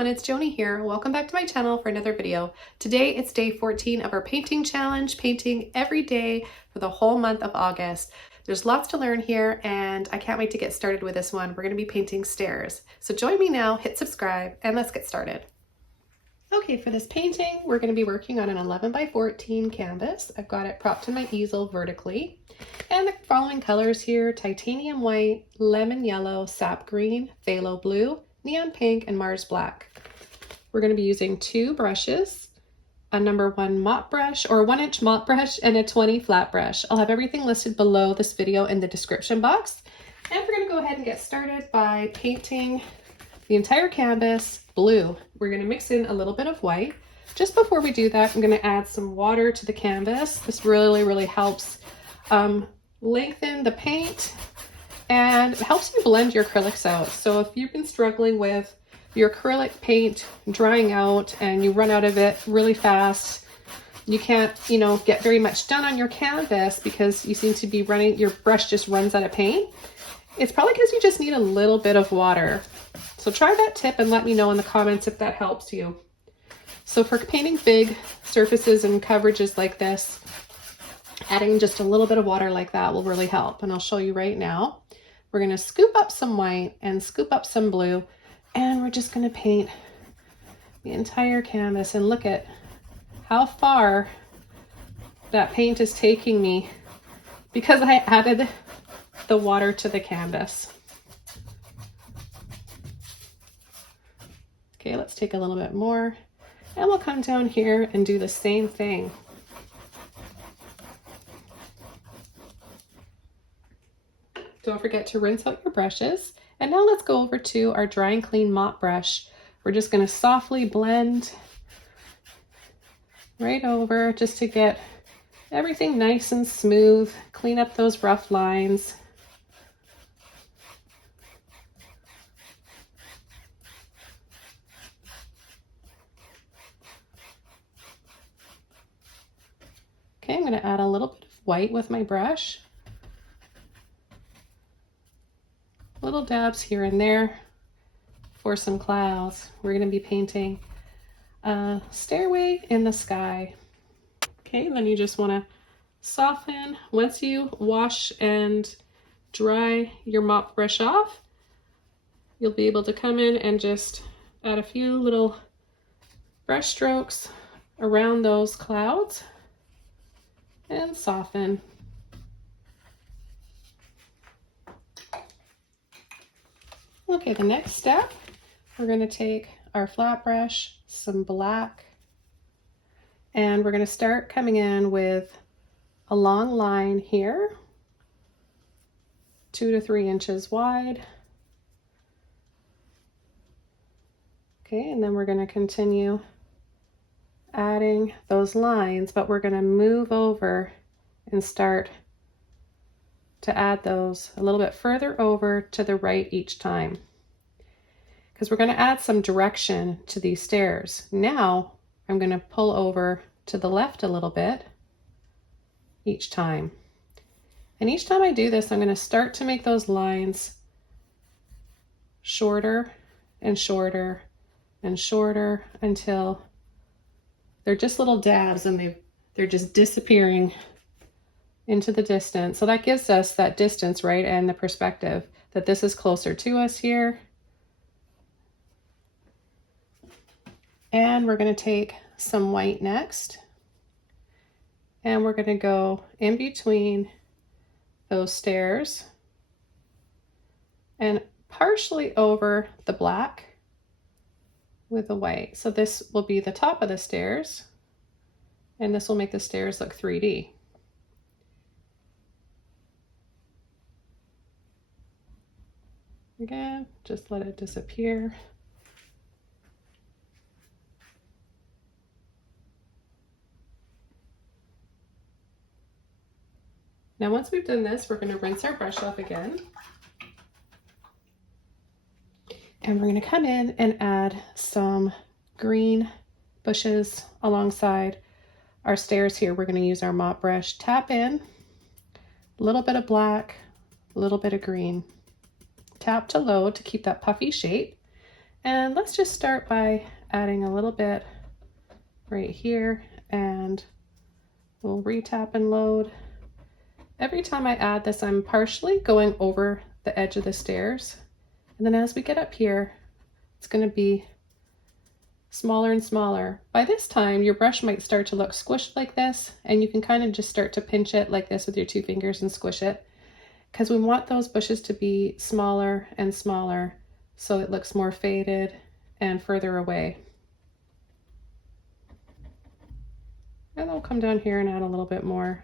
everyone, it's Joni here. Welcome back to my channel for another video. Today it's day 14 of our painting challenge, painting every day for the whole month of August. There's lots to learn here and I can't wait to get started with this one. We're going to be painting stairs. So join me now, hit subscribe, and let's get started. Okay, for this painting, we're going to be working on an 11 by 14 canvas. I've got it propped to my easel vertically. And the following colors here: titanium white, lemon yellow, sap green, phthalo blue, neon pink, and Mars black. We're going to be using two brushes, a number 1 mop brush or 1-inch mop brush and a 20 flat brush. I'll have everything listed below this video in the description box. And we're going to go ahead and get started by painting the entire canvas blue. We're going to mix in a little bit of white. Just before we do that, I'm going to add some water to the canvas. This really helps lengthen the paint and it helps you blend your acrylics out. So if you've been struggling with your acrylic paint drying out and you run out of it really fast, you can't, get very much done on your canvas because you seem to be running, your brush just runs out of paint, it's probably because you just need a little bit of water. So try that tip and let me know in the comments if that helps you. So for painting big surfaces and coverages like this, adding just a little bit of water like that will really help. And I'll show you right now. We're going to scoop up some white and scoop up some blue, and we're just going to paint the entire canvas. And look at how far that paint is taking me because I added the water to the canvas. Okay, let's take a little bit more and we'll come down here and do the same thing. Don't forget to rinse out your brushes. And now let's go over to our dry and clean mop brush. We're just going to softly blend right over just to get everything nice and smooth, clean up those rough lines. Okay, I'm going to add a little bit of white with my brush. Little dabs here and there for some clouds. We're going to be painting a stairway in the sky. Okay, then you just want to soften. Once you wash and dry your mop brush off, you'll be able to come in and just add a few little brush strokes around those clouds and soften. Okay, the next step, we're going to take our flat brush, some black, and we're going to start coming in with a long line here, 2 to 3 inches wide. Okay, and then we're going to continue adding those lines, but we're going to move over and start to add those a little bit further over to the right each time, because we're going to add some direction to these stairs. Now I'm going to pull over to the left a little bit each time. And each time I do this, I'm going to start to make those lines shorter and shorter and shorter until they're just little dabs and they're just disappearing into the distance. So that gives us that distance, right, and the perspective that this is closer to us here. And we're going to take some white next, and we're going to go in between those stairs and partially over the black with the white. So this will be the top of the stairs, and this will make the stairs look 3D. Again, just let it disappear. Now, once we've done this, we're going to rinse our brush off again. And we're going to come in and add some green bushes alongside our stairs here. We're going to use our mop brush, tap in, a little bit of black, a little bit of green. Tap to load to keep that puffy shape. And let's just start by adding a little bit right here, and we'll re-tap and load. Every time I add this, I'm partially going over the edge of the stairs. And then as we get up here, it's going to be smaller and smaller. By this time, your brush might start to look squished like this, and you can kind of just start to pinch it like this with your 2 fingers and squish it, because we want those bushes to be smaller and smaller so it looks more faded and further away. And I'll come down here and add a little bit more.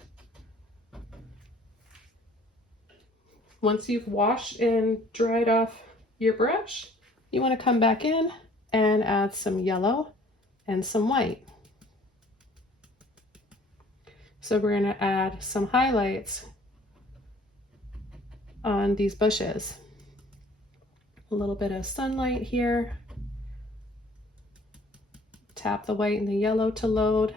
Once you've washed and dried off your brush, you want to come back in and add some yellow and some white. So we're going to add some highlights on these bushes. A little bit of sunlight here. Tap the white and the yellow to load.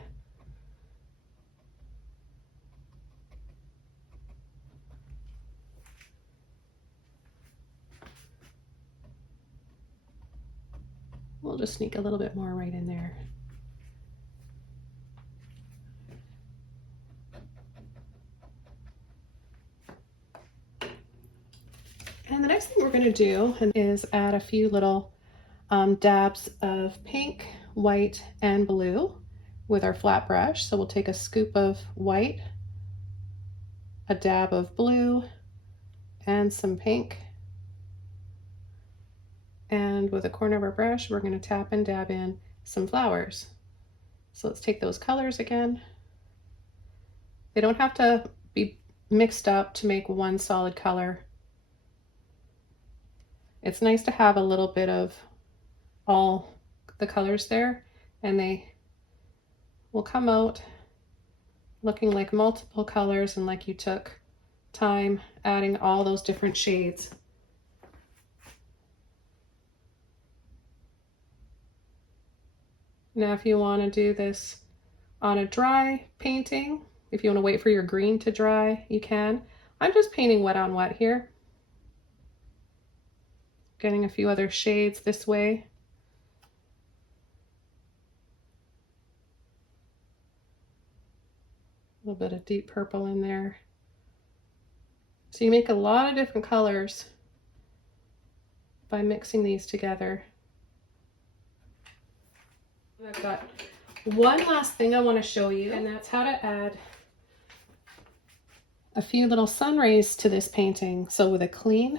We'll just sneak a little bit more right in there. And the next thing we're going to do is add a few little dabs of pink, white, and blue with our flat brush. So we'll take a scoop of white, a dab of blue, and some pink. And with the corner of our brush, we're going to tap and dab in some flowers. So let's take those colors again. They don't have to be mixed up to make one solid color. It's nice to have a little bit of all the colors there, and they will come out looking like multiple colors and like you took time adding all those different shades. Now, if you want to do this on a dry painting, if you want to wait for your green to dry, you can. I'm just painting wet on wet here. Getting a few other shades this way. A little bit of deep purple in there. So you make a lot of different colors by mixing these together. I've got one last thing I want to show you, and that's how to add a few little sun rays to this painting. So with a clean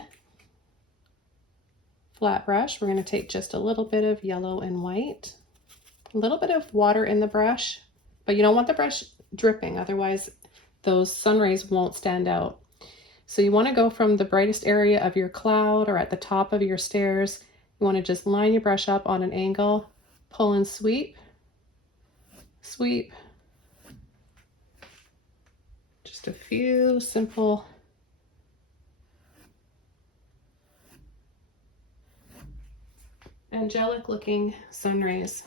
flat brush, we're going to take just a little bit of yellow and white, a little bit of water in the brush, but you don't want the brush dripping, otherwise those sun rays won't stand out. So you want to go from the brightest area of your cloud or at the top of your stairs. You want to just line your brush up on an angle, pull and sweep, sweep. Just a few simple angelic looking sun rays.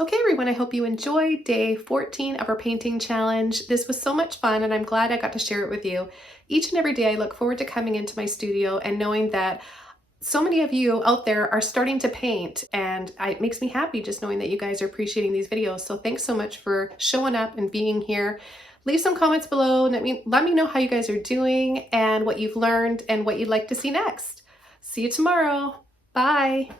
Okay everyone, I hope you enjoyed day 14 of our painting challenge. This was so much fun and I'm glad I got to share it with you. Each and every day I look forward to coming into my studio and knowing that so many of you out there are starting to paint, and it makes me happy just knowing that you guys are appreciating these videos. So thanks so much for showing up and being here. Leave some comments below and let me know how you guys are doing and what you've learned and what you'd like to see next. See you tomorrow. Bye.